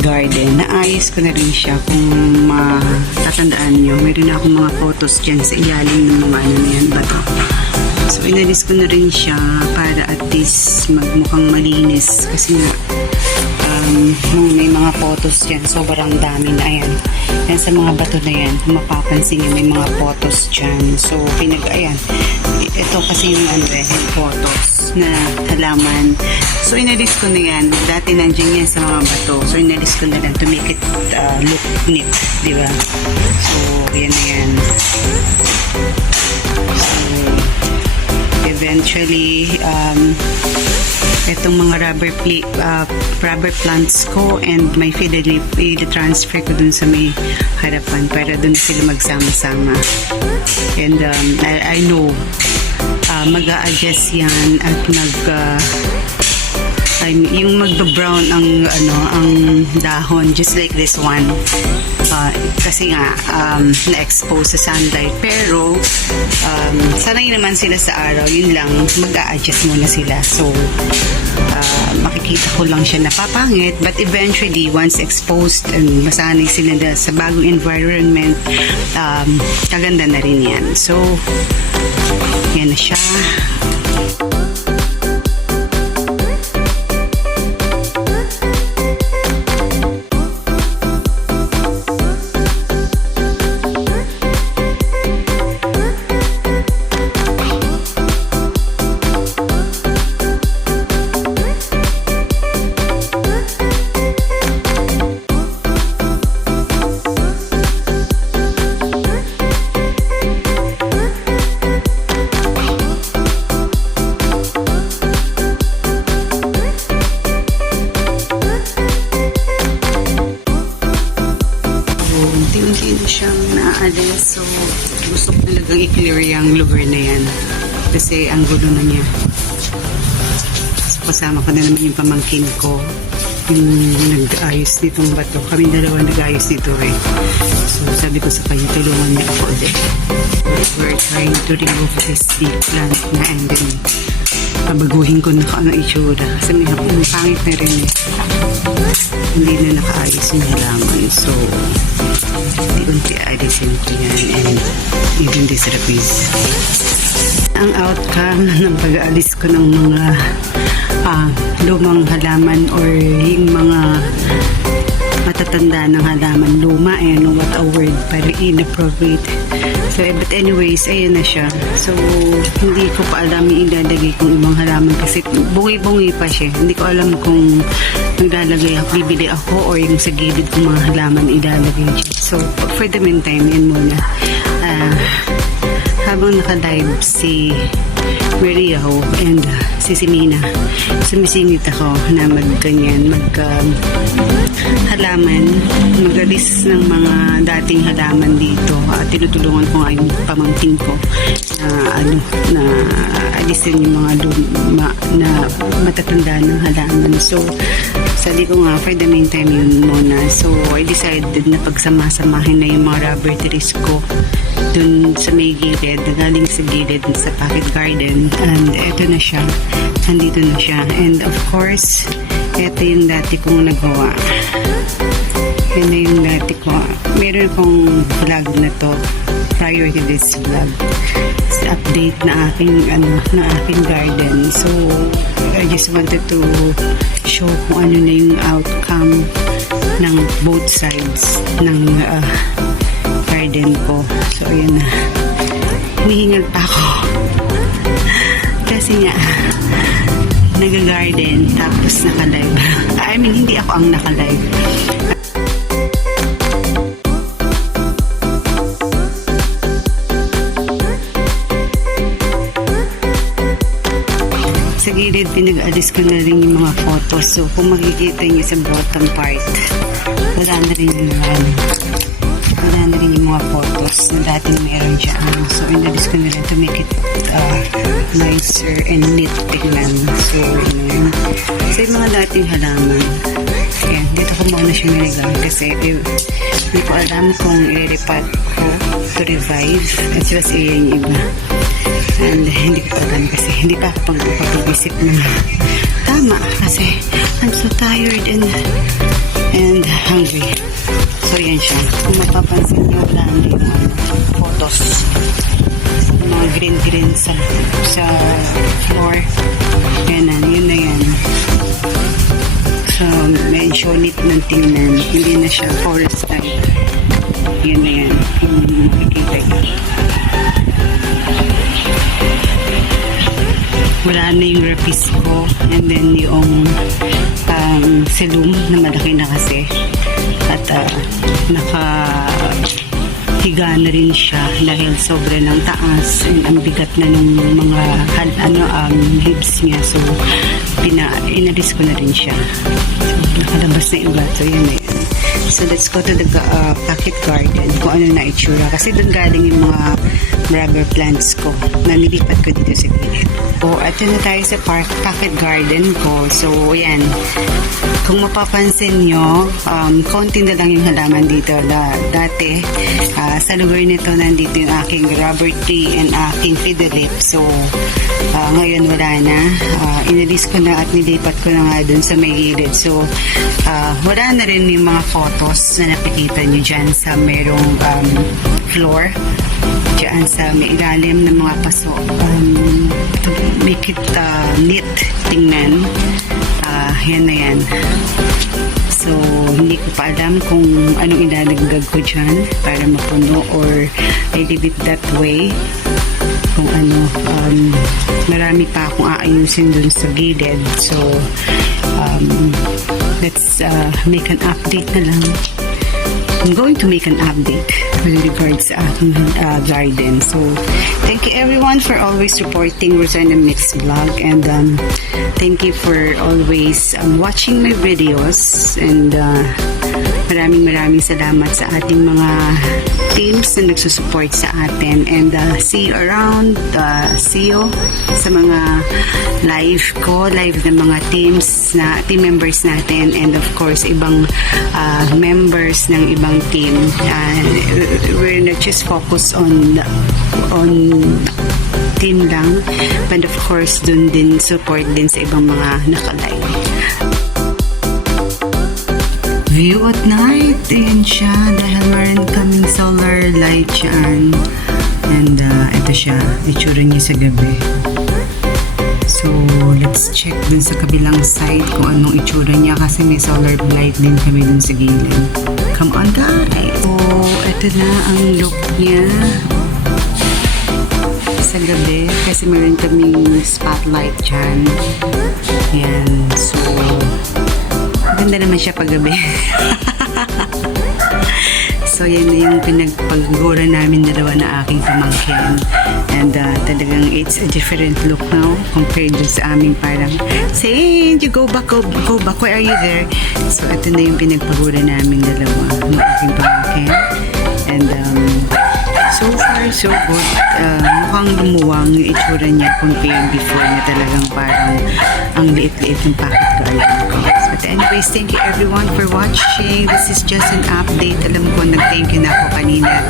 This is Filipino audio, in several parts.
garden. Naayos ko na rin siya kung matatandaan nyo. Mayroon na akong mga photos dyan sa ilalim ng mga ano na yan, bato. So, inalis ko na rin siya para at least magmukhang malinis. Kasi nga, may mga photos dyan. Sobrang dami na. Ayan. Yan sa mga bato na yan. Kung mapapansin nyo, may mga photos dyan. So, ayan. Ito kasi yung photos na halaman. So, inalis ko na yan. Dati nandiyan yan sa mga bato. So, inalis ko na lang to make it look neat. Diba? So, yan na yan. Eventually, itong mga rubber plants ko and my fiddle leaf, i-transfer ko dun sa may harapan para dun sila magsama-sama. And I know, mag-a-adjust yan at yung magba-brown ang dahon, just like this one. Kasi nga na-expose sa sunlight, pero sanay naman sila sa araw, yun lang, mag-a-adjust muna sila. So makikita ko lang siya napapangit, but eventually once exposed and masanay sila sa bagong environment, kaganda na rin yan. So yan na siya. Unti-unti na siyang naalis. So, gusto ko talagang i-clear yung lugar na yan. Kasi ang gulo na niya. So, kasama ko na naman yung pamangkin ko. Yung nag-ayos nitong bato. Kami dalawa nag-ayos nito eh. So, sabi ko sa kanya, tulungan niya ako ulit. We're trying to remove this big plant na and then pabaguhin ko na kung ano itsura. Kasi may pangit na rin eh. Hindi na nakaayos yung halaman. So, unti-unti alisin ko yan and even this rapis. Ang outcome ng pag-aalis ko ng mga lumang halaman or yung mga matatanda ng halaman, luma, what a word, para inappropriate. So, but anyways, ayun na siya. So, hindi ko pa alam yung ilalagay kong ibang halaman kasi bungi-bungi pa siya. Hindi ko alam kung maglalagay ako, bibili ako or yung sa gilid kong mga halaman ilalagay dyan. So, for the meantime, yun muna. Habang naka-live si Maria Ho and si Simina, sumisingit ako na halaman, mag-alis ng mga dating halaman dito at tinutulungan ko nga yung pamangkin ko na alisin yung mga luma na matatanda ng halaman. So, sabi ko nga, for the meantime yun muna. So, I decided na pagsamasamahin na yung mga rubber trees ko dun sa may gilid, galing sa gilid sa pocket garden, and eto na siya, nandito na siya. And of course, eto yung dati kong nagawa. Yan na yung dati ko. Meron akong vlog na to prior to this vlog. It's update na aking garden. So, I just wanted to show kung ano na yung outcome ng both sides ng garden ko. So, ayan na. Hinihingal pa ako. Kasi nga, nag-garden tapos naka-live. I mean, hindi ako ang naka-live. Sa gilid, pinag-alis ko na rin yung mga photos. So, kung makikita nyo sa bottom part, wala na rin yung mga photos na dating meron dyan. So, inalis ko na rin to make it nicer and neat tignan. So, yun. So, yung mga dating halaman, yan, dito ko muna siya nilagay kasi hindi ko alam kung i-repot ko to revive at sila siya yung iba. And hindi ko alam kasi hindi pa ako pag-isip na tama kasi I'm so tired and and hungry. So yan siya. Kung mapapansin nyo, wala na yung photos. Mga green sa floor. Yan na yan. So medyo neat ng tingnan. Hindi na siya forest type. Yan na yan. Yung makikita nyo. Wala na yung rapis ko, and then yung silum na malaki na kasi, at nakahiga na rin siya dahil sobra ng taas and ang bigat na ng mga leaves niya, so inalis ko na rin siya. So nakalabas na iba, so yun na yun. So let's go to the pocket garden, kung ano na itsura, kasi doon galing yung mga rubber plants ko na nilipat ko dito sa gilid. So, ito na tayo sa pocket garden ko. So, yan. Kung mapapansin nyo, konti na lang yung halaman dito. Dati, sa lugar nito, nandito yung aking rubber tree and aking fiddle. So, ngayon wala na. Inalis ko na at nilipat ko na nga dun sa may gilid. So, wala na rin yung mga photos na nakikita nyo dyan sa merong floor. Diyan sa may ilalim ng mga paso. To make it neat tingnan. Yan na yan. So, hindi ko pa alam kung anong ilalagdag ko dyan para mapuno, or I leave it that way. Kung ano, marami pa akong aayusin dun sa gilid. So, let's make an update na lang. I'm going to make an update with regards sa aking garden. So, thank you everyone for always supporting Rosana Mix Vlog, and thank you for always watching my videos, and maraming salamat sa ating mga teams na nagsusupport sa atin, and see you around, see you sa mga live ng mga team members natin, and of course ibang members ng ibang team. We're not just focused on team lang, but of course dun din support din sa ibang mga nakalive. View at night, ayan siya, dahil meron kaming solar light dyan, and ito siya, itsura niya sa gabi. So let's check dun sa kabilang side kung anong itsura niya, kasi may solar light din kami dun sa gilid. Come on guys! So ito na ang look niya sa gabi, kasi meron kaming spotlight dyan. Yan, so ganda naman siya paggabi. So yan na yung pinagpagura namin dalawa na aking pamangkin, and talagang it's a different look now compared sa aming parang say you go back, why are you there? So ito na yung pinagpagura namin dalawa ng aking pamangkin, and so far so good. Mukhang lumuwang yung itsura niya compared before, na talagang parang ang liit-liit ng pocket garden ko. But anyways, thank you everyone for watching. This is just an update. Alam ko, nag-thank you na ako kanina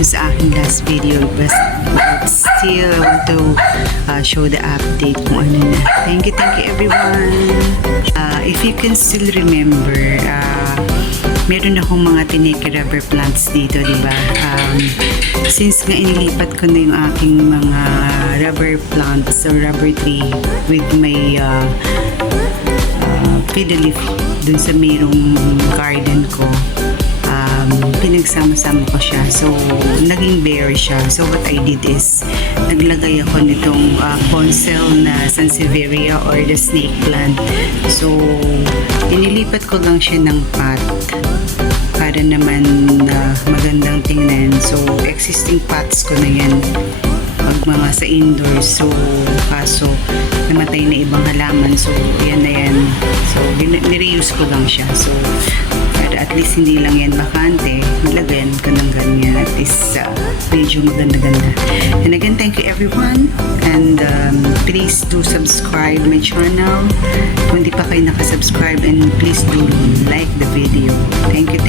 sa aking last video, but still I want to show the update kung ano na. Thank you everyone. If you can still remember, meron akong mga tineke rubber plants dito, diba? Since nga inilipat ko na yung aking mga rubber plants or rubber tree with my fiddle leaf dun sa mayroong garden ko, pinagsama-sama ko siya. So, naging bare siya. So, what I did is, naglagay ako nitong consel na Sansevieria or the snake plant. So, inilipat ko lang siya ng pot para naman magandang tingnan. So, existing pots ko na yan pag mga sa indoors. So, kaso namatay na ibang halaman. So, yan na yan. So, nireuse ko lang siya. So, para at least hindi lang yan bakante, nilagyan ko ng ganyan. At least medyo maganda-ganda. And again, thank you everyone. And please do subscribe my channel. Kung hindi pa kayo nakasubscribe, and please do like the video. Thank you.